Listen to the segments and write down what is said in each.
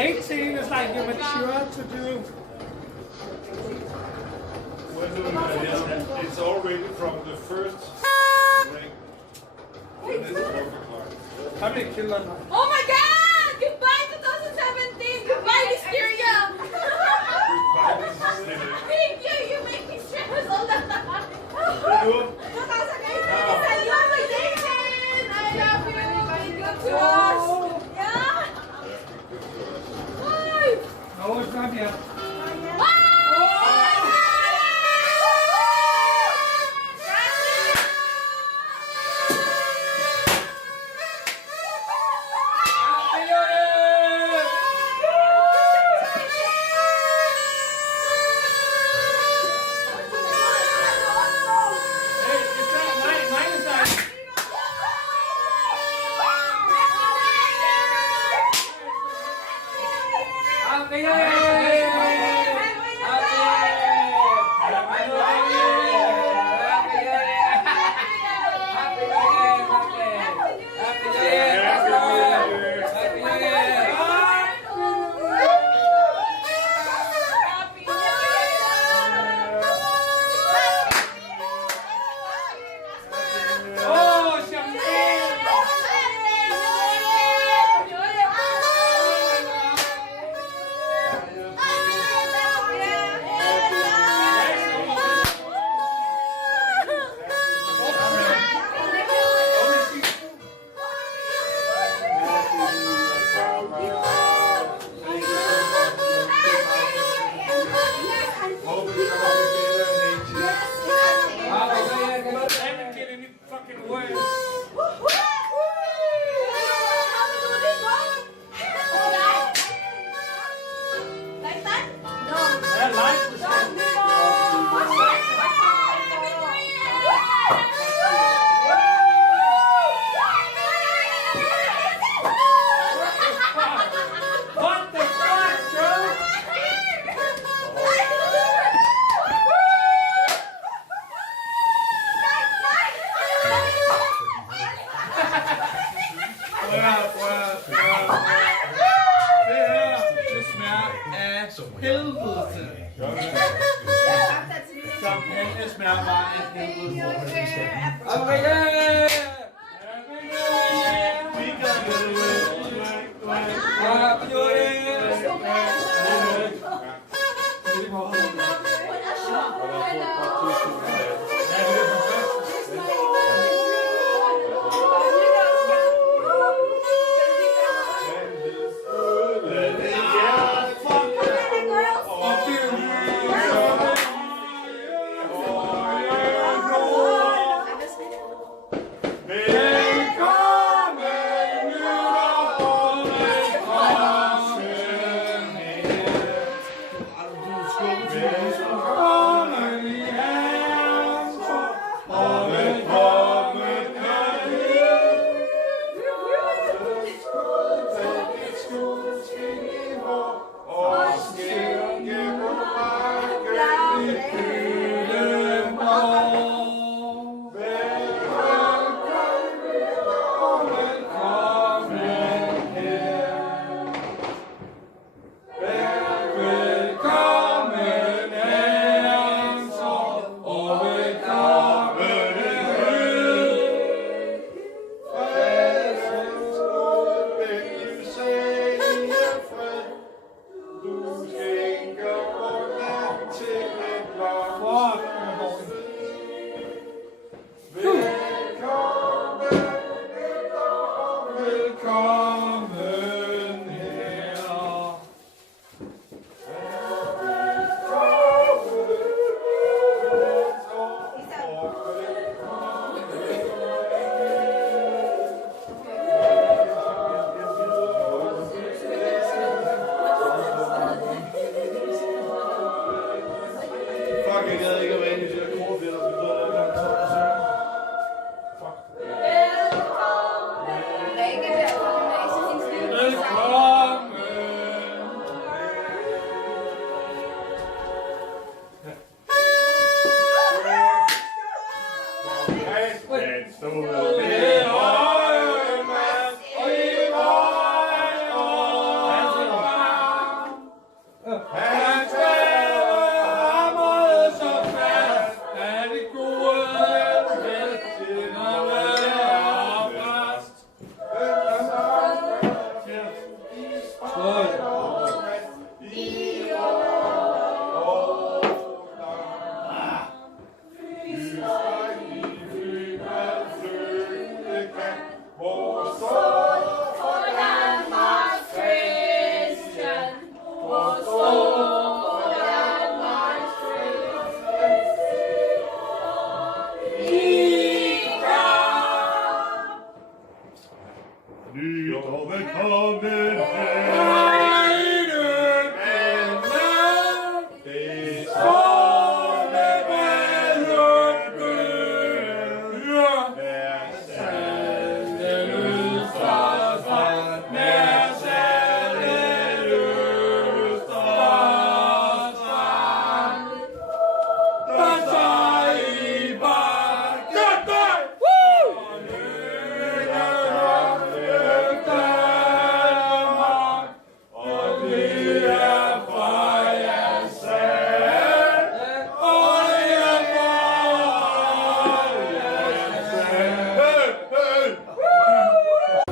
18 is like you're mature to do. It's already from the first ring. How many kilos? Oh my God! Goodbye 2017! Goodbye Mysterio! Thank you! You make me stress all the time! 2018! Salió my Jason! I love you! Thank you to us! Yeah! Hi! No, it's not yet.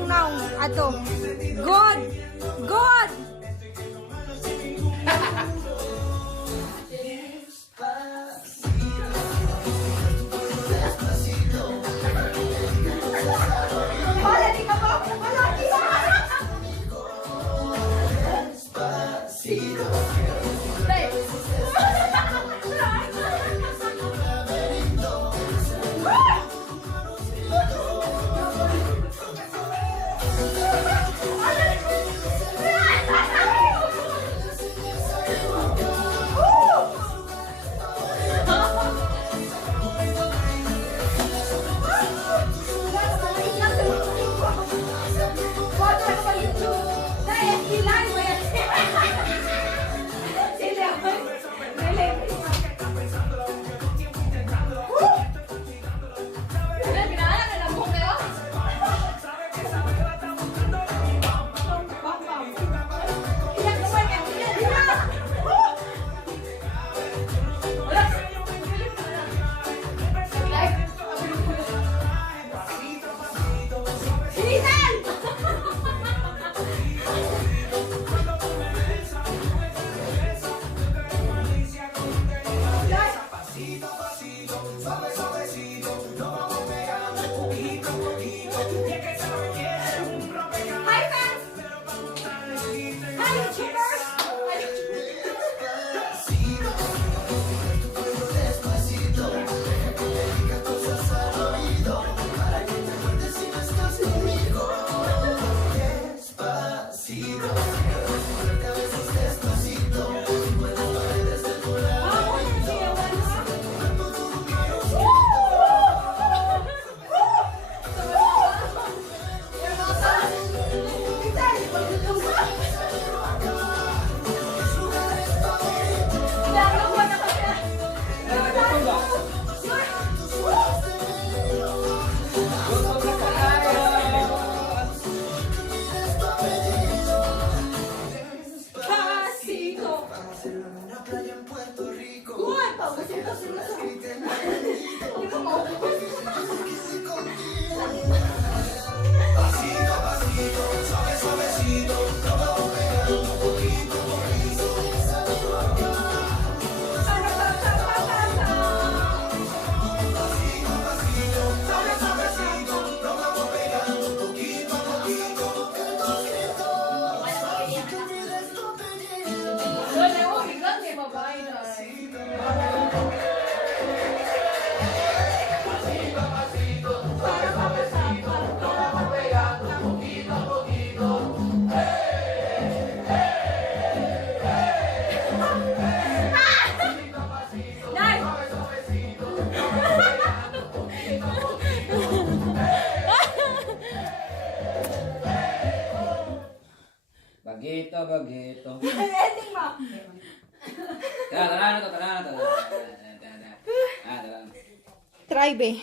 Now, ato. Good! Good! Wala, di ka ba? Wala, di ba? Bagito, bagito. Ending mo. Try, be.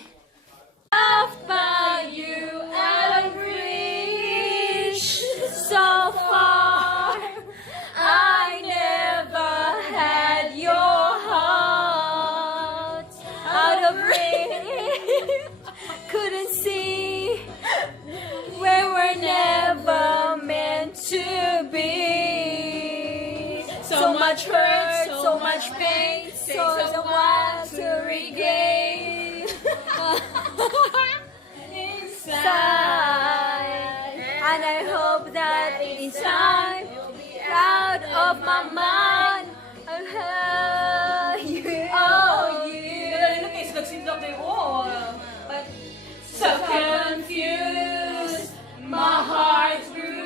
Loved by you and reached so far. I never had your heart out of reach. Couldn't see we were never meant to be. So much hurt, so much pain, so a while to regain inside. And I hope that in time, out of my mind, I'll have you. Oh, you. So confused, my heart grew.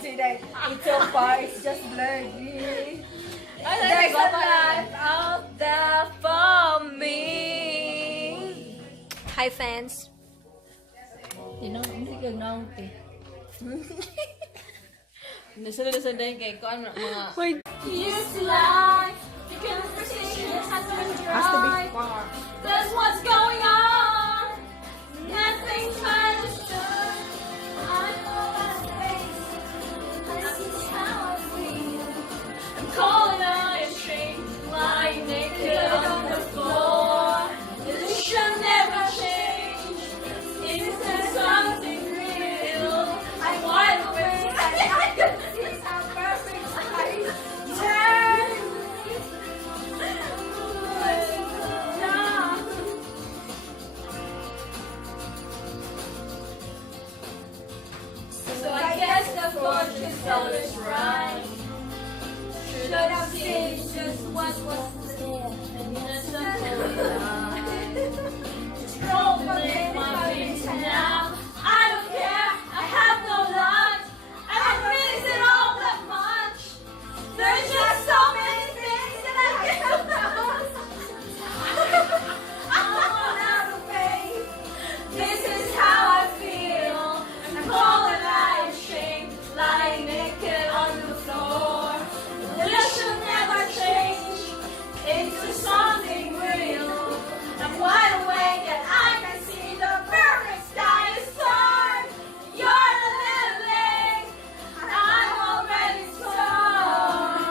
today. It's so far, it's just blurry. Ay, There's go a pa. life out there for me. Hi, fans. Hindi ka naong eh. Nasunod-sunod din kay ko ano mga... Used to lie, the conversation has been dry. That's what's going on. Nothing's understood. I know my face. This is how I feel. I'm calling out a shame, lying naked on the floor. This should never change. Is there something real? I'm wide awake. I can see how perfect I turn. So I guess the fortune teller's right. Should have seen just what was there and just Stroll for my dreams now. I don't care, I have no lunch. I don't miss it all that much. There's just so many things that I can't do. I'm all out of faith. This is how I feel. I'm calling out shame, lying naked on the floor. This should never change into something real. I'm wide awake and I can see the perfect sky is torn. You're the little lake, and I'm already torn.